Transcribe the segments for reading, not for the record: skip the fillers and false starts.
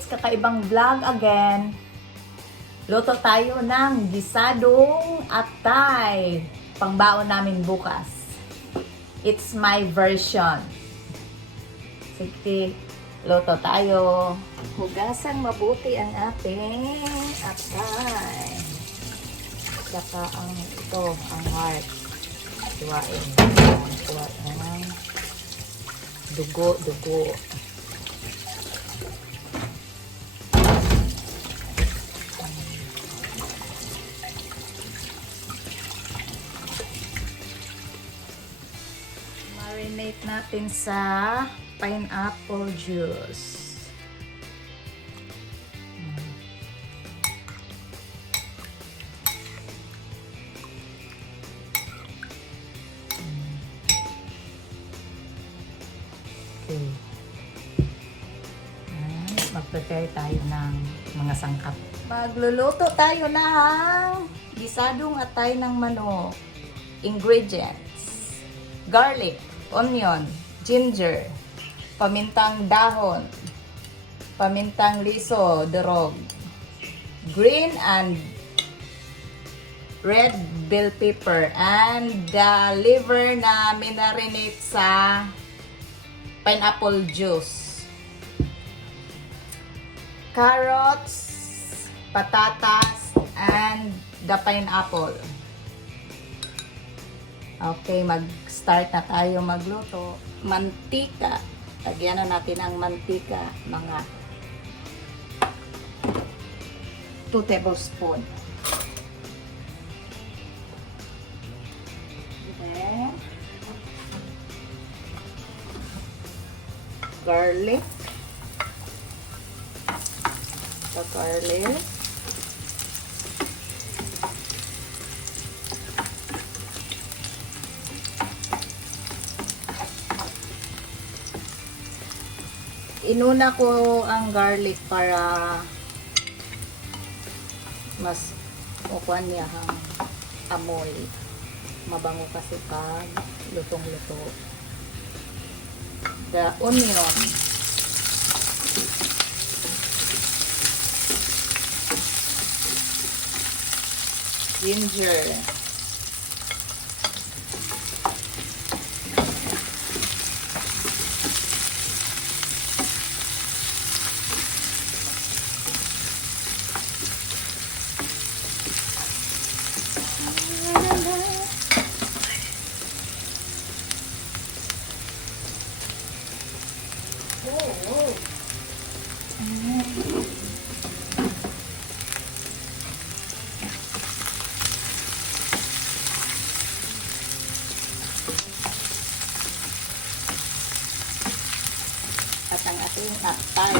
It's Kaka'EVAng vlog again. Luto tayo ng gisadong atay. Pangbaon namin bukas. It's my version. Sige, luto tayo. Hugasang mabuti ang ating atay. Saka ang ito, ang heart. Tuwain. Tuwain. Dugo. Marinate natin sa pineapple juice. Okay. Mag-prepare tayo ng mga sangkap. Magluluto tayo ng gisadong atay ng manok. Ingredients: garlic, onion, ginger, pamintang dahon, pamintang liso, durog, green and red bell pepper, and the liver na minarinate sa pineapple juice, carrots, patatas, and the pineapple. Okay, mag-start na tayo magluto. Mantika. Lagyan na natin ang mantika. Mga 2 tablespoon. Then, garlic. The garlic. Inuna ko ang garlic para mas ukuan niya ang amoy. Mabango kasi pag lutong-luto. The onion. Ginger. At ang ating atay.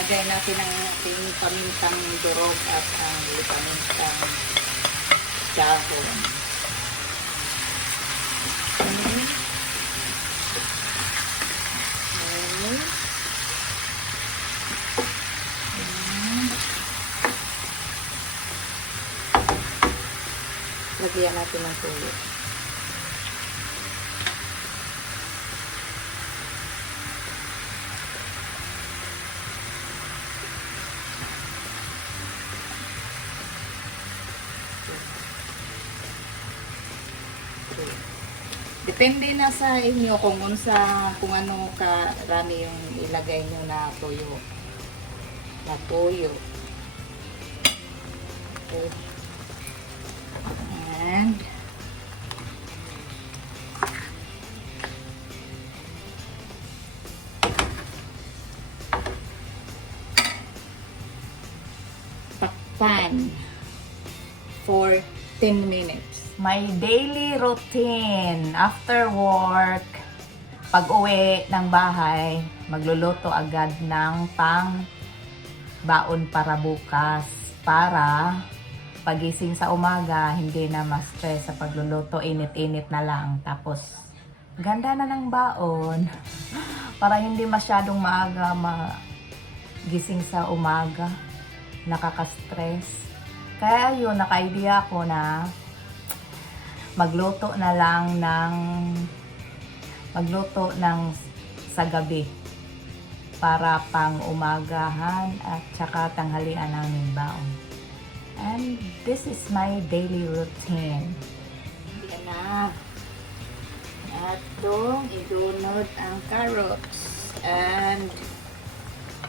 Lagay natin ang ating pamintang durog at ang pamintang dahon. Lagyan natin ng tuyo. Depende na sa inyo kung ano karami yung ilagay nyo na tuyo. Okay. And takpan for 10 minutes. My daily routine after work, pag uwi ng bahay, magluluto agad ng baon para bukas, para pagising sa umaga, hindi na ma-stress sa pagluluto, init-init na lang. Tapos, ganda na ng baon. Para hindi masyadong maaga magising sa umaga. Nakaka-stress. Kaya yun, naka-idea ako na magluto ng sa gabi para pang umagahan at saka tanghalian namin baon. And this is my daily routine. Yan na. At itong idunod ang carrots and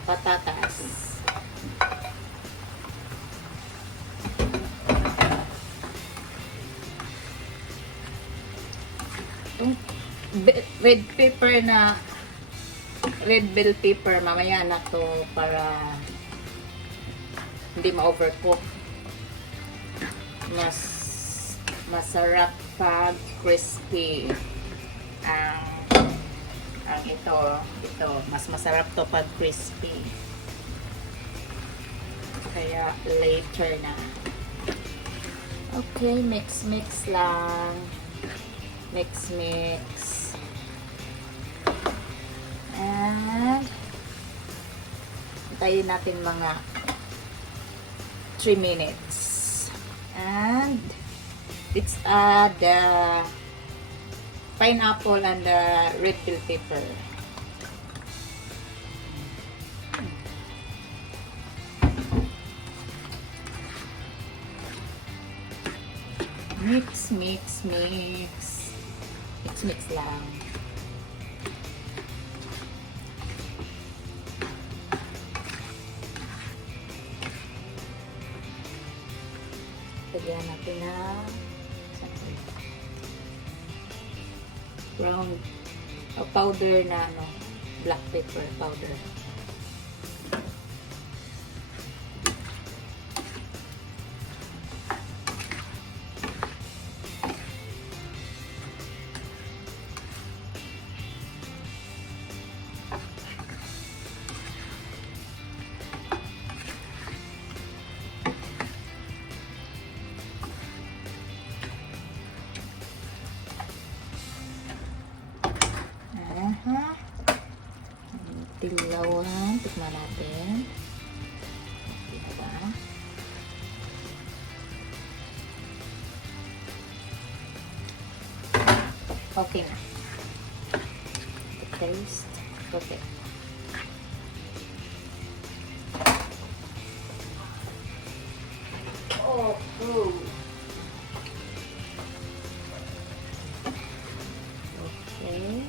patatas. Itong red bell pepper, mamaya na to para hindi ma-overcook. Mas masarap pag crispy ang ito mas masarap to pag crispy, kaya later na. Okay, mix lang, mix and hintayin natin mga 3 minutes. And let's add the pineapple and the red bell pepper. Mix lang. Lagyan natin na brown powder na black pepper powder. Tilawan, tikman natin. Diba? Okay na. The taste, perfect. Oh, cool. Okay.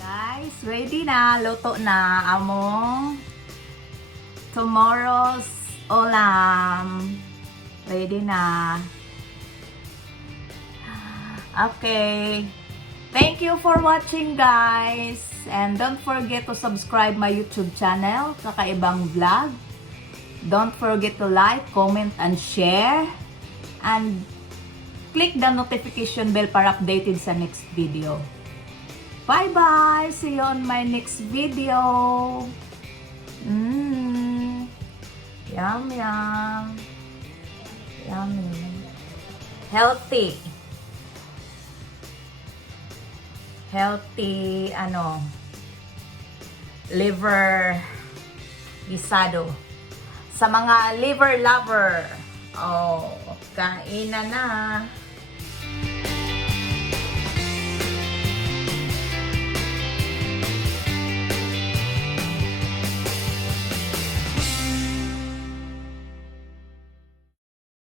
Guys, ready na. Luto na among tomorrow's ulam. Ready na. Okay. Thank you for watching, guys. And don't forget to subscribe my YouTube channel, Kaka'EVAng Vlog. Don't forget to like, comment, and share. And click the notification bell para updated sa next video. Bye-bye! See you on my next video. Yum, yum. Yummy. Healthy. Healthy, liver gisado. Sa mga liver lover. Oh. Kain na na.